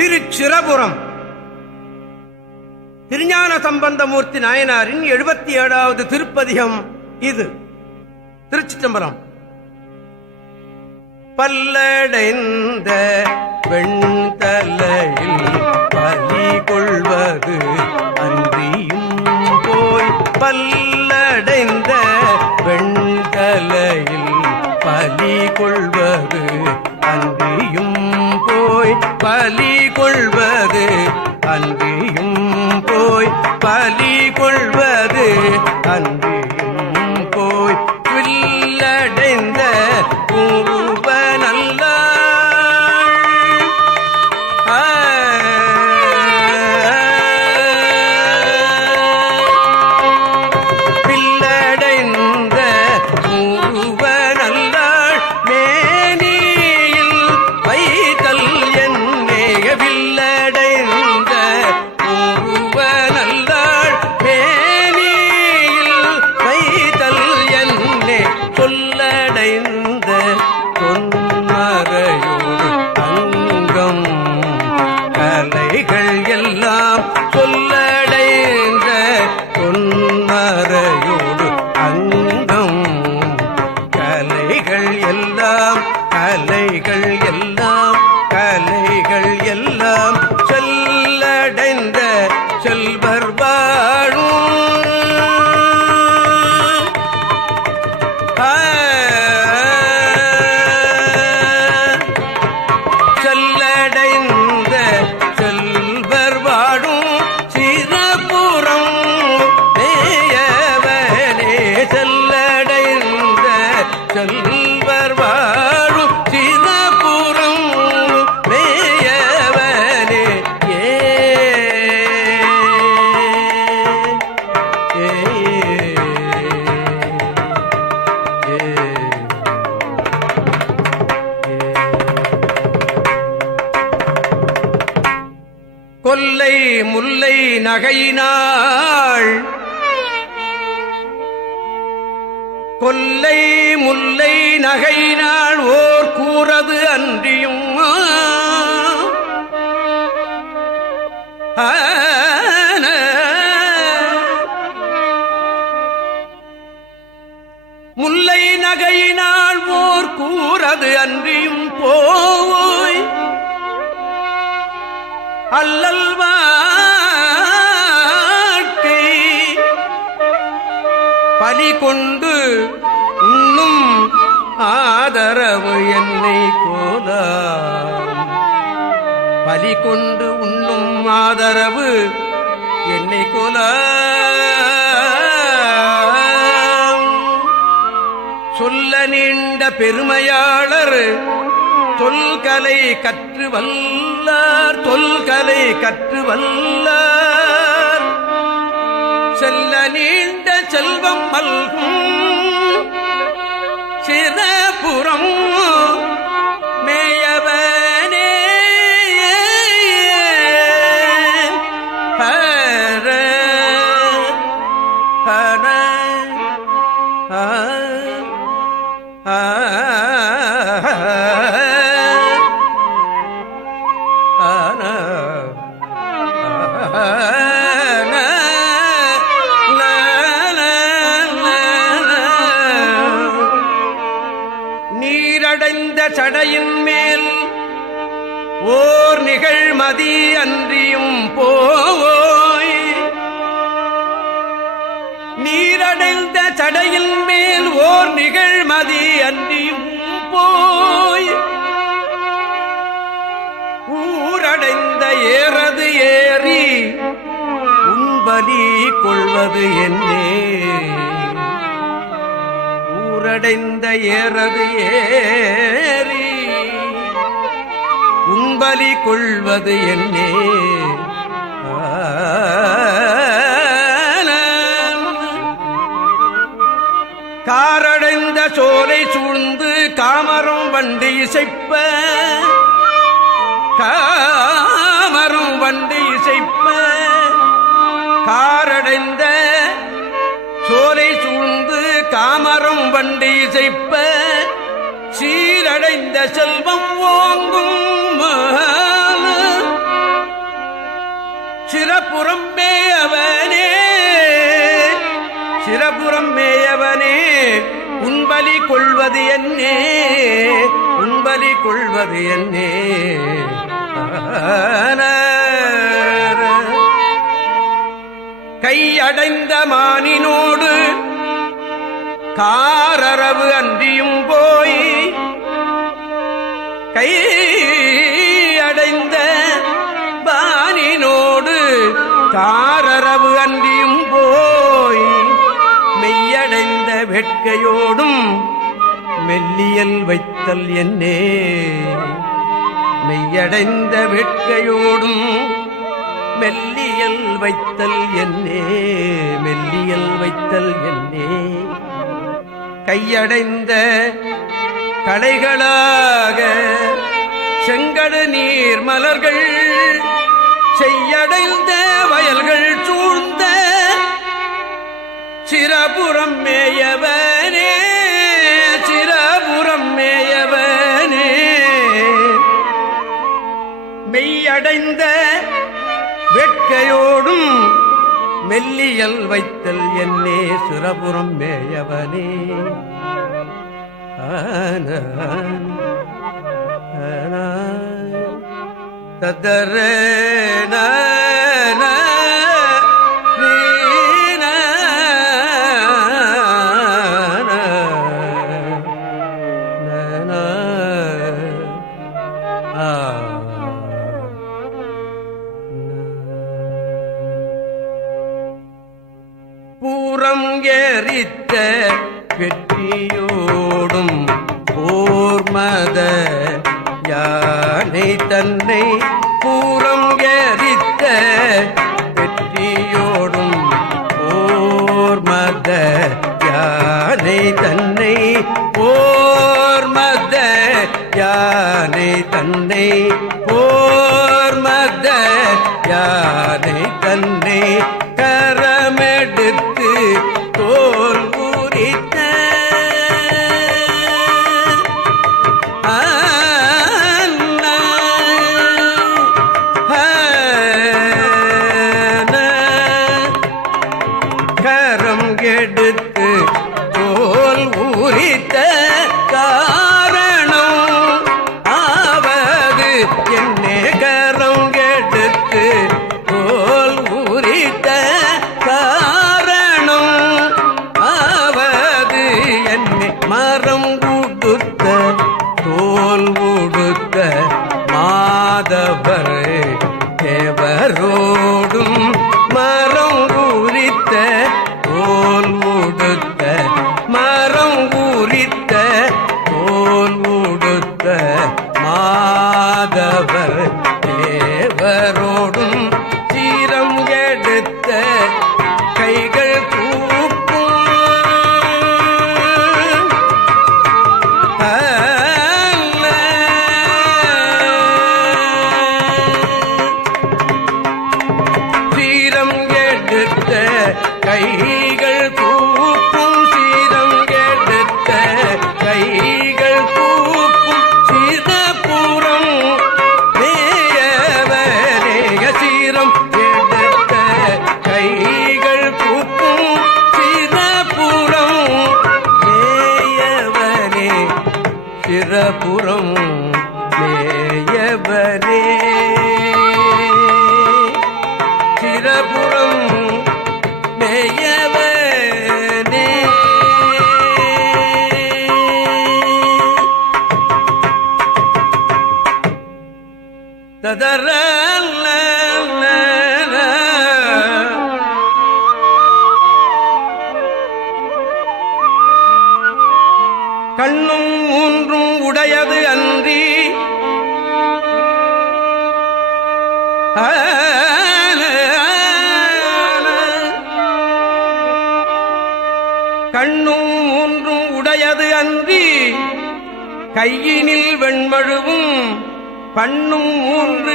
திருச்சிரபுரம். திருஞான சம்பந்தமூர்த்தி நாயனாரின் எழுபத்தி ஏழாவது திருப்பதிகம் இது. திருச்சிற்றம்பலம். பல்லடைந்த வெண்தலையில் பலி கொள்வது அன்றியும் போய். பல்லடைந்த வெண்தலையில் பலி கொள்வது அன்றியும் போய் பலி கொள்வது அன்றியும் போய் பலி கொள் நகையினாள் கொல்லை முல்லை நகையினாள் ஓர் கூறது அன்றியும். முல்லை நகையினால் ஓர் கூறது அன்றியும் போய் அல்லல்வா ஆதரவு என்னை கோலாம் பலி கொண்டு உண்ணும் ஆதரவு என்னை கோல சொல்ல நீண்ட பெருமையாளர் தொல்கலை கற்று வல்லார் தொல்கலை கற்று வல்லார். செல்ல நீண்ட செல்வம் மல்கும் சிறபுறம் மேயவனே. ஹர ஹர ஹ ஊரடைந்த ஏறது ஏறி உன்பலி கொள்வது என்னே. ஊரடைந்த ஏறது ஏறி உன்பலி கொள்வது என்னே. காரடைந்த சோலை சூழ்ந்து காமரும் வண்டி இசைப்ப காமரும் வந்து இசைப்ப காரடைந்த சோலை சூழ்ந்து காமரும் வண்டி இசைப்ப சீரடைந்த செல்வம் ஓங்கும் சிறப்புறம் மேயவனே சிறப்புறம் மேயவனே உன்பலி கொள்வது என்னே உன்பலி கொள்வது என்னே. கையடைந்த மானினோடு காரரவு அன்றியும் போய் கை அடைந்த பானினோடு காரரவு அன்றியும் போய் மெய்யடைந்த வெட்கையோடும் மெல்லியல் வைத்தல் என்னே. மெய்யடைந்த வெட்கையோடும் மெல்லியல் வைத்தல் என்னே மெல்லியல் வைத்தல் என்னே. கையடைந்த களைகளாக செங்கடு நீர் மலர்கள் செய்யடைந்த வயல்கள் சூழ்ந்த சிரபுரம் மேயவ வெட்கையோடும் மெல்லியல் வைத்தல் என்னே சுரபுரம் மேயவனே. ஆன ததரே எரித்த வெற்றியோடும் போர்மத யானை தன்னை பூரம் எரித்த வெற்றியோடும் போர்மத யானை தன்னை போர்மத யானை தன்னை போர்மத யானை தன்னை கர மரம் தோல் உடுத்த மாதவர். தை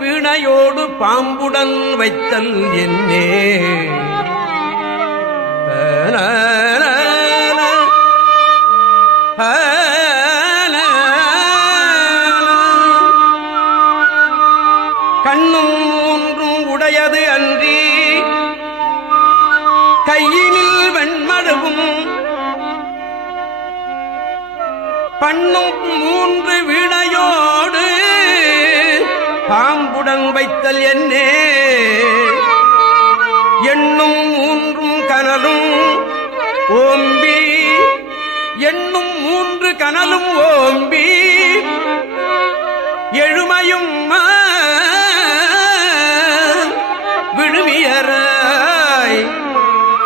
வீணையோடு பாம்புடன் வைத்தல் என்னே. கண்ணும் மூன்றும் உடையது அன்றி கையினில் வெண்மடுவும் பண்ணும் மூன்று பாம்புடன் வைத்தல் என்னே. எண்ணும் மூன்றும் கனலும் ஓம்பி. எண்ணும் மூன்று கனலும் ஓம்பி. எழுமையும் விழுமியராய்.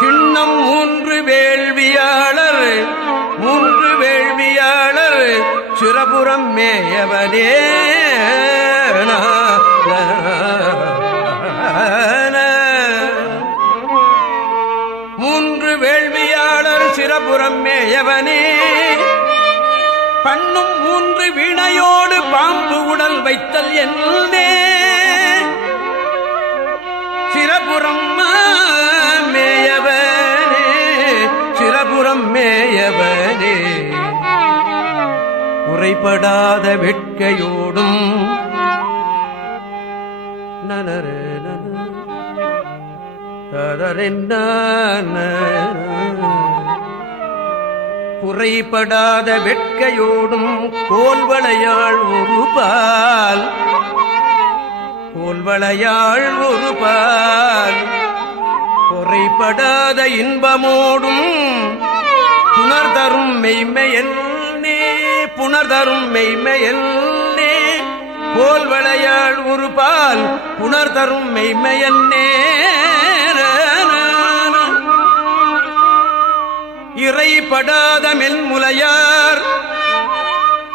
திண்ணம் மூன்று வேள்வியாளர் மூன்று வேள்வியாளர் சிறபுறம் மேயவனே. புறம் மேயவனே. பண்ணும் மூன்று வினையோடு பாம்பு உடல் வைத்தல் என்னே. சிறபுறம் மேயவனே. சிறபுறம் மேயவனே. குறைபடாத வெட்கையோடும் நனரு தரரென்ன குறைபடாத வெட்கையோடும் கோல்வளையாள் ஒரு பால் கோல்வளையாள் ஒரு பால் குறைபடாத இன்பமோடும் புனர்தரும் மெய்மையல்னே புனர்தரும் மெய்மையல்னே கோல்வளையாள் ஒரு பால் புனர்தரும் மெய்மையன்னே இறைபடாத மென்முலையார்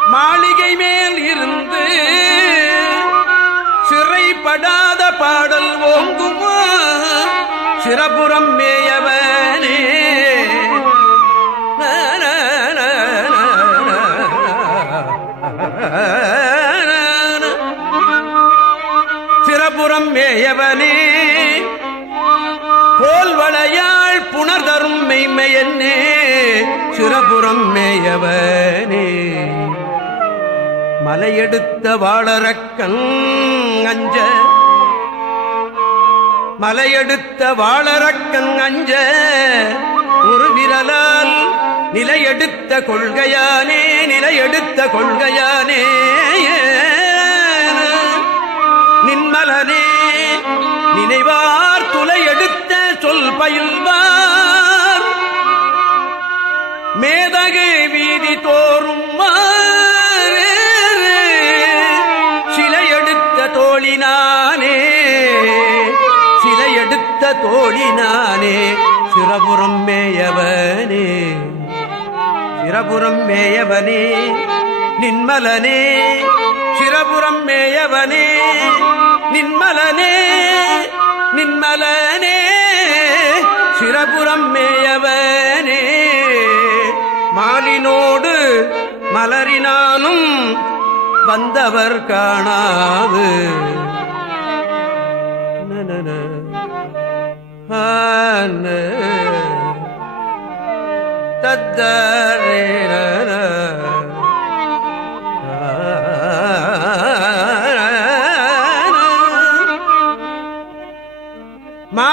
மாளிகை மேல் இருந்து சிறைப்படாத பாடல் ஓங்குமா? சிறபுறம் மேயவனே. சிறபுறம் மேயவனே. போல் கோல்வளையாள் புனர்தரும் மெய்மையன்னே சிறபுறம் மேயவனே. மலையெடுத்த வாழறக்கன் அஞ்ச மலையெடுத்த வாழறக்கன் அஞ்ச ஒரு விரலால் நிலையெடுத்த கொள்கையானே நிலையெடுத்த கொள்கையானே. நின்மலனே நினைவா பயில்வார். மேதகு வீதி தோறும் சிலையெடுத்த தோழினானே சிலையெடுத்த தோழினானே சிறபுறம் மேயவனே சிறபுறம் மேயவனே நின்மலனே சிறபுறம் மேயவனே நின்மலனே நின்மலனே சிறபுறம் மேயவனே மாலினோடு மலரினானும் வந்தவர் காணாது நனன.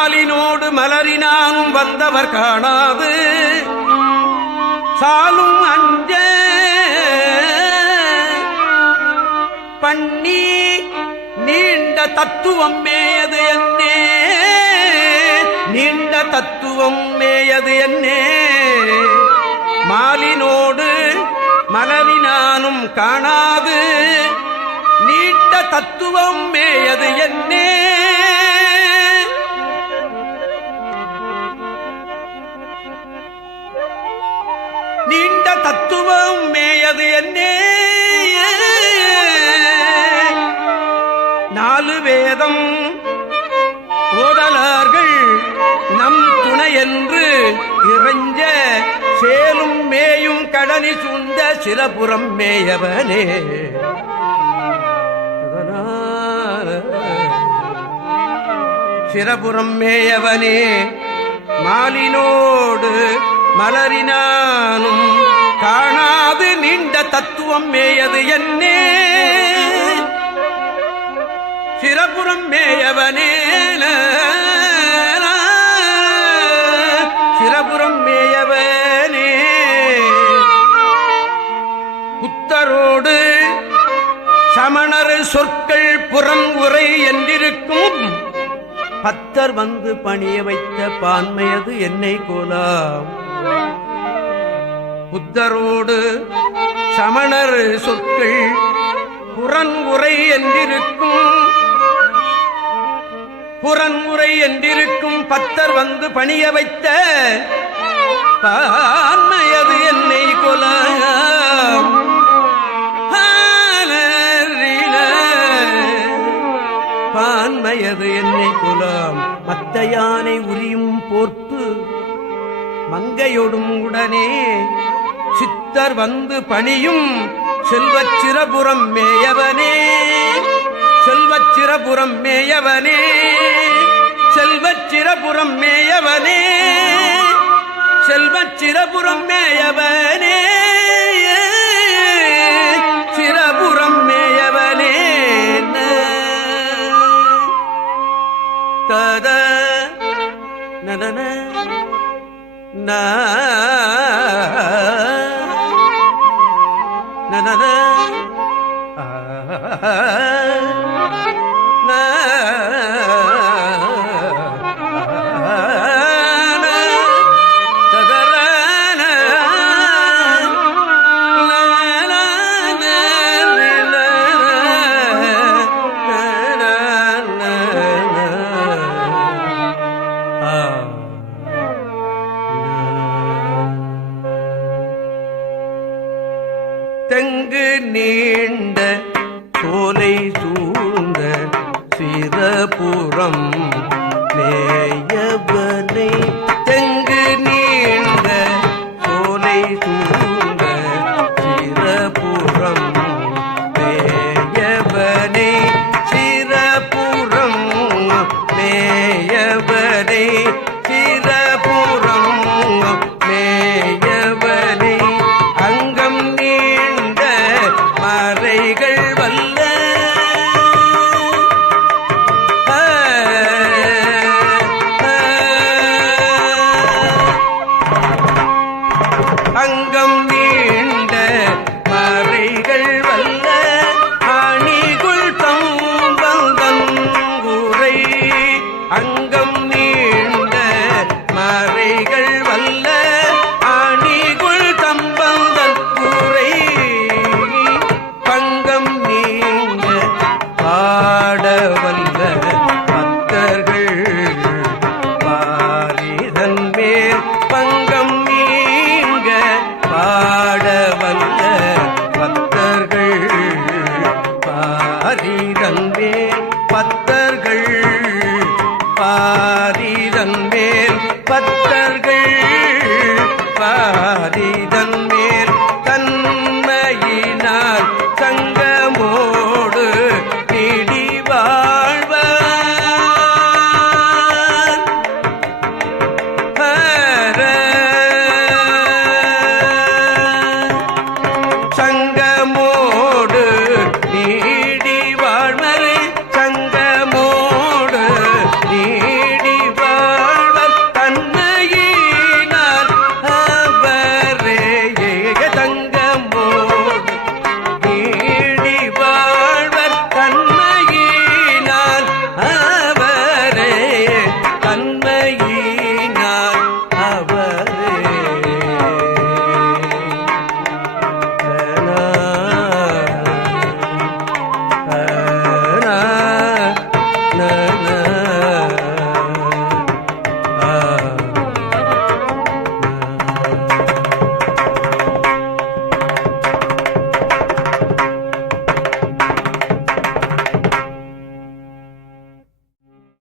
மாலினோடு மலரினானும் வந்தவர் காணாது. சாலும் அஞ்ச. பண்ணி நீண்ட தத்துவம் மேயது என்னே. நீண்ட தத்துவம் மேயது என்னே. மாலினோடு மலரினானும் காணாது. நீண்ட தத்துவம் மேயது என்னே. தத்துவம் மேயது என்னே? நாலு வேதம் ஓதலார்கள் நம் துணை என்று இறைஞ்ச சேலும் மேயும் கடனி சூழ்ந்த சிலபுரம் மேயவனே. சிறபுறம் மேயவனே மாலினோடு மலரினானும் காணாது நீண்ட தத்துவம் மேயது என்னே. சிறபுறம் மேயவனே. சிறபுறம் மேயவனே. புத்தரோடு சமணர் சொற்கள் புறம் உரை என்றிருக்கும். பத்தர் வந்து பணிய வைத்த பான்மையது என்னை கோலாம் புத்தரோடு சமணர் சொற்கள் புறன் என்றிருக்கும். புறன்முறை என்றிருக்கும் பத்தர் வந்து பணிய வைத்த பான்மையது என்னை கொல. பான்மையது என்னை குலாம் மத்த யானை உரியும் போர்த்து மங்கையொடும் உடனே சித்தர் வந்து பணியும் செல்வச் சிரபுரம் மேயவனே. செல்வச் சிரபுரம் மேயவனே. செல்வச் சிரபுரம் மேயவனே. செல்வச் சிரபுரம் மேயவனே. சிரபுரம் மேயவனே. தத நதன